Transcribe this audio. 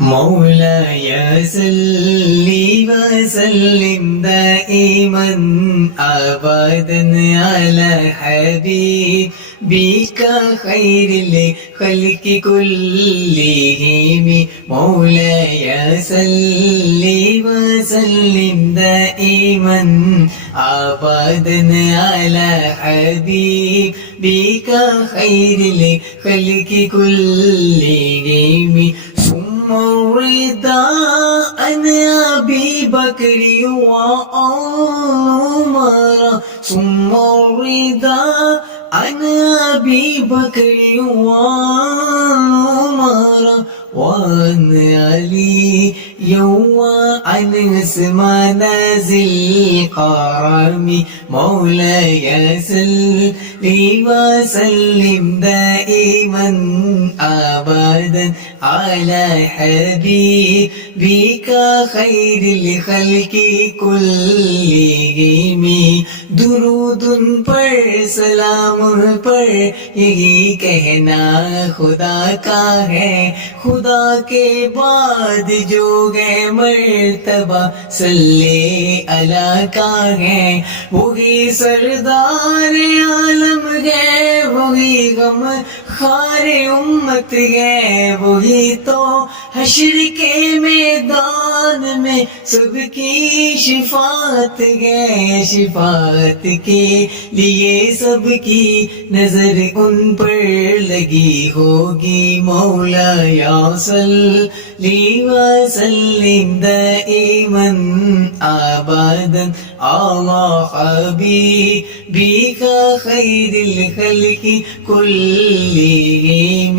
مولاي صل وسلم دائما أبدا على حبيبك خير الخلق كلهم مولاي صل وسلم دائما أبدا على حبيبك خير الخلق كلهم الرضا عن أبي بكر وعمر ثم الرضا عن أبي بكر وعمر وعن علي وعن عثمان ذي الكرم مولاي صل وسلم دائما أبدا على حبيبك خير الخلق كلهم درود पर सलाम पर यही कहना खुदा का है खुदा के बाद जो है मर्तबा सल्ले अला का है वही सरदार आलम है वही गम खारे उम्मत है वही तो हश्र के मैदान में सबकी शिफात है शिफात के लिए सबकी नजर उन पर लगी होगी मौलाया सल्ली वसल्लिम दाइमन अबदन अला हबीबिका खैरिल खल्क़ि कुल्लिहिम